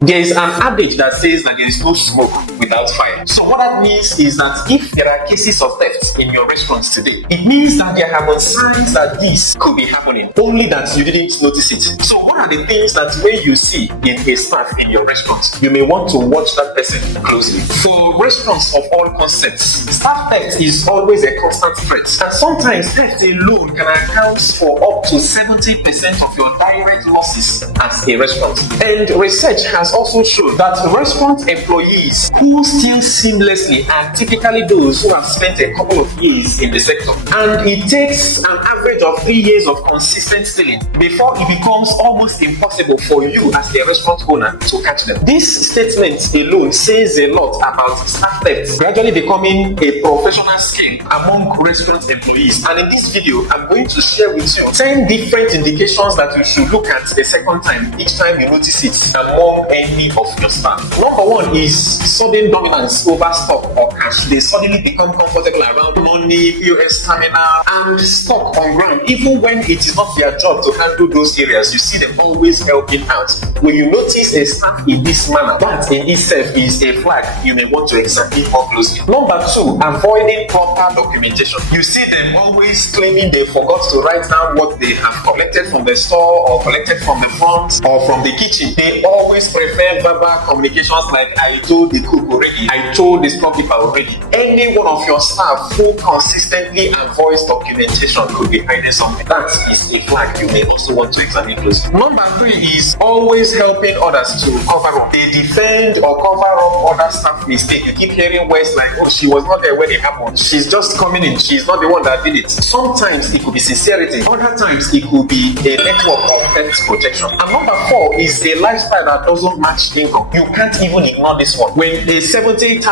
There is an adage that says that there is no smoke without fire. So what that means is that if there are cases of theft in your restaurants today, it means that there have been signs that this could be happening, only that you didn't notice it. So what are the things that when you see in a staff in your restaurant, you may want to watch that person closely. For restaurants of all concepts, staff theft is always a constant threat. And sometimes theft alone can account for up to 70% of your direct losses as a restaurant. And research has also shown that restaurant employees who steal seamlessly are typically those who have spent a couple of years in the sector. And it takes an average of 3 years of consistent stealing before it becomes almost impossible for you as the restaurant owner to catch them. This statement alone says a lot about staff theft gradually becoming a professional skill among restaurant employees. And in this video, I'm going to share with you 10 different indications that you should look at a second time each time you notice it among any of your staff. Number one is sudden dominance over stock or cash. They suddenly become comfortable around money, POS terminal, and stock on ground. Even when it is not their job to handle those areas, you see them always helping out. When you notice a staff in this manner, that in itself is a flag you may want to examine more closely. Number two, avoiding proper documentation. You see them always claiming they forgot to write down what they have collected from the store or collected from the front or from the kitchen. They always prefer verbal communications like I told the cook already, I told the storekeeper already. Any one of your staff who consistently avoids documentation could be hiding something. That is a flag you may also want to examine closely. Number three is always helping others to cover up. They defend or cover up other staff mistakes. You keep hearing words like, oh, she was not there when it happened. She's just coming in. She's not the one that did it. Sometimes it could be sincerity. Other times it could be a network of theft protection. And number four is a lifestyle that doesn't match income. You can't even ignore this one. When a 70,000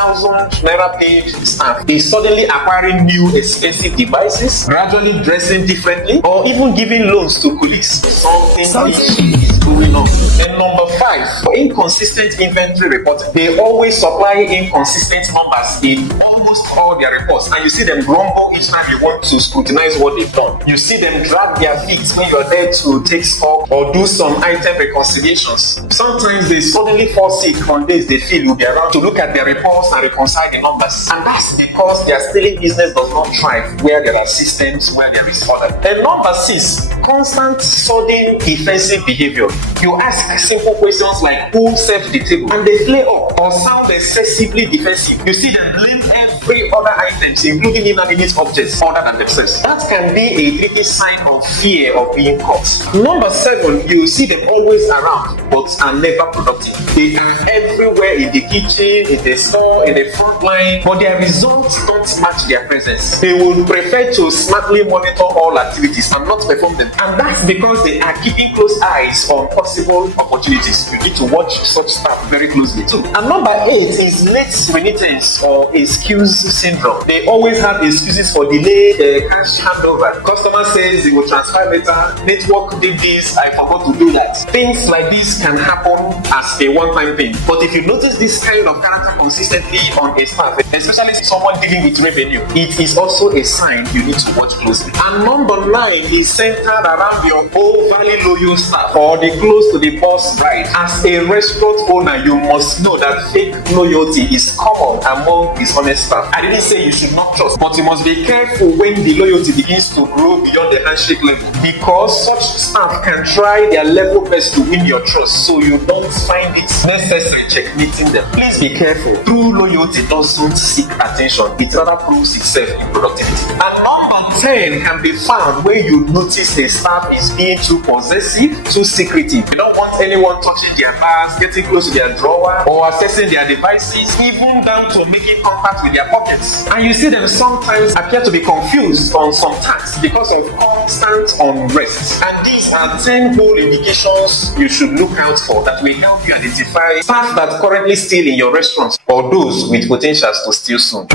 naira paid staff is suddenly acquiring new expensive devices, gradually dressing differently, or even giving loans to colleagues, something is going on. And number five, for inconsistent inventory reporting. They always supply inconsistent numbers in almost all their reports, and you see them grumble each time you want to scrutinize what they've done. You see them drag their feet when you're there to take stock or do some item reconciliations. Sometimes they suddenly fall sick on days they feel you'll be around to look at their reports and reconcile the numbers. And that's because their stealing business does not thrive where there are systems, where there is order. And number six, constant sudden defensive behavior. You ask simple questions like who served the table, and they flare up or sound excessively defensive. You see them blame every other items, including inanimate objects, other than themselves. That can be a tricky sign of fear of being caught. Number seven, you see them always around but are never productive. They are everywhere in the kitchen, in the store, in the front line, but their results don't match their presence. They would prefer to smartly monitor all activities and not perform them. And that's because they are keeping close eyes on possible opportunities. You need to watch such staff very closely too. And number eight is late remittance or excuse syndrome. They always have excuses for delayed cash handover. Customer says they will transfer later, network did this, I forgot to do that. Things like this can happen as a one-time thing. But if you notice this kind of character consistently on a staff, especially someone dealing with revenue, it is also a sign you need to watch closely. And number nine is centered around your overly loyal staff or the close to the boss bride. As a restaurant owner, you must know that fake loyalty is common among dishonest staff. I didn't say you should not trust, but you must be careful when the loyalty begins to grow beyond the handshake level, because such staff can try their level best to win your trust, so you don't find it necessary checkmating them. Please be careful. True loyalty doesn't seek attention, it rather proves itself in productivity. And number 10 can be found when you notice a staff is being too possessive, too secretive. You don't want anyone touching their bags, getting close to their drawer, or accessing their devices, even down to making contact with their pockets. And you see them sometimes appear to be confused on some tasks because of constant unrest. And these are 10 bold indications you should look out for that will help you identify staff that currently steal in your restaurants or those with potentials to steal soon.